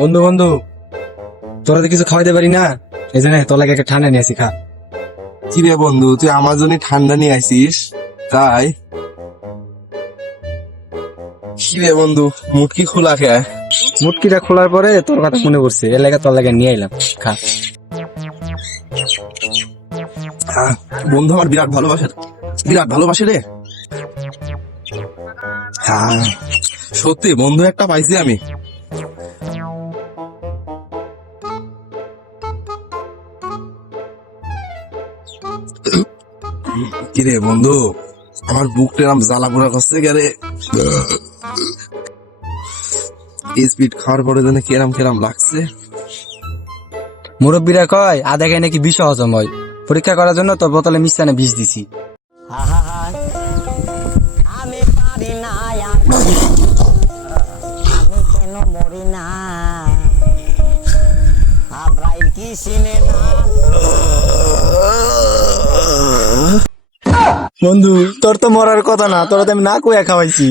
বন্ধু বন্ধু, তোরা তো কিছু খাওয়াইতে পারি না, এই জন্য তোর লাগে একটা ঠান্ডা নিয়ে আসি, খা। কি রে বন্ধু, তুই আমার জন্য ঠান্ডা নিয়ে আইসিস? তাই কি রে বন্ধু, মুটকি খোলা খেয়ে মুটকিটা খোলার পরে তোর কথা মনে পড়ছে, এর লাগে তোর লাগে নিয়ে এলাম, খা। বন্ধু আমার বিরাট ভালোবাসে রে। হ্যাঁ সত্যি বন্ধু একটা পাইছি আমি। কিরে বন্ধু, আমার বুকটা এরম জ্বালা পোড়া করছে গেলে, স্পিড খাওয়ার পরে যেন কেরাম কেরাম লাগছে। মুরব্বীরা কয় আধা খাই নাকি বিষ হজম হয়, পরীক্ষা করার জন্য তোর বোতলে মিষ্টানে বিষ দিছি। আমি পারি না আর আমি কেন মরি না আব্রাইল কি চিনে না। বন্ধু তোর তো মরার কথা না, তোর তো আমি না কুয়া খাওয়াইছি।